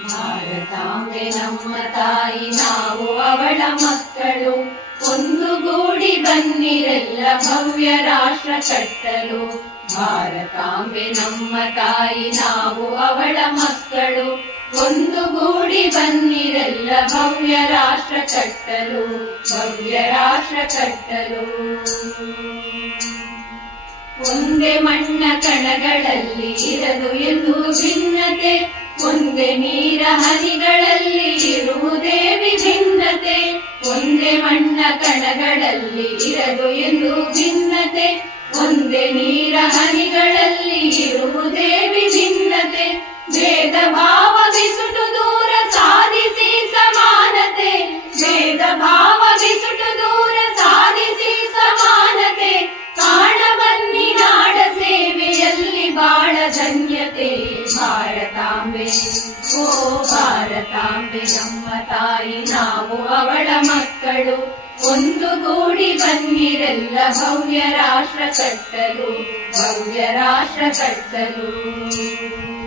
ಭಾರತಾಂಬೆ ನಮ್ಮ ತಾಯಿ, ನಾವು ಅವಳ ಮಕ್ಕಳು. ಒಂದುಗೂಡಿ ಬನ್ನಿರೆಲ್ಲ ಭವ್ಯ ರಾಷ್ಟ್ರ ಕಟ್ಟಲು. ಭಾರತಾಂಬೆ ನಮ್ಮ ತಾಯಿ, ನಾವು ಅವಳ ಮಕ್ಕಳು. ಒಂದುಗೂಡಿ ಬನ್ನಿರೆಲ್ಲ ಭವ್ಯ ರಾಷ್ಟ್ರ ಕಟ್ಟಲು, ಭವ್ಯ ರಾಷ್ಟ್ರ ಕಟ್ಟಲು. ಒಂದೇ ಮಣ್ಣ ಕಣಗಳಲ್ಲಿ ಇರದು ಎಂದು ಭಿನ್ನತೆ, ಒಂದೇ ನೀರ ಹನಿಗಳಲ್ಲಿ ಇರುವುದೇ ವಿಭಿನ್ನತೆ. ಒಂದೇ ಮಣ್ಣ ಕಣಗಳಲ್ಲಿ ಇರದು ಎಂದು ಭಿನ್ನತೆ, ಒಂದೇ ನೀರ ಹನಿಗಳಲ್ಲಿ ಇರುವುದೇ ವಿಭಿನ್ನತೆ. ಭೇದ ಭಾವ ಬಿಸುಟು ದೂರ ಸಾಧಿಸಿ ಸಮಾನತೆ, ಭೇದ ಭಾವ ಬಿಸುಟು ದೂರ ಸಾಧಿಸಿ ಸಮಾನತೆ. ಕಾಣ ಬನ್ನಿ ನಾಡ ಸೇವೆಯಲ್ಲಿ ಬಾಳ ಧನ್ಯತೆ. ಭಾರತಾಂಬೆ ಓ ಭಾರತಾಂಬೆ ನಮ್ಮ ತಾಯಿ, ನಾವು ಅವಳ ಮಕ್ಕಳು. ಒಂದುಗೂಡಿ ಬನ್ನಿರೆಲ್ಲ ಭವ್ಯ ರಾಷ್ಟ್ರ ಕಟ್ಟಲು, ಭವ್ಯ ರಾಷ್ಟ್ರ ಕಟ್ಟಲು.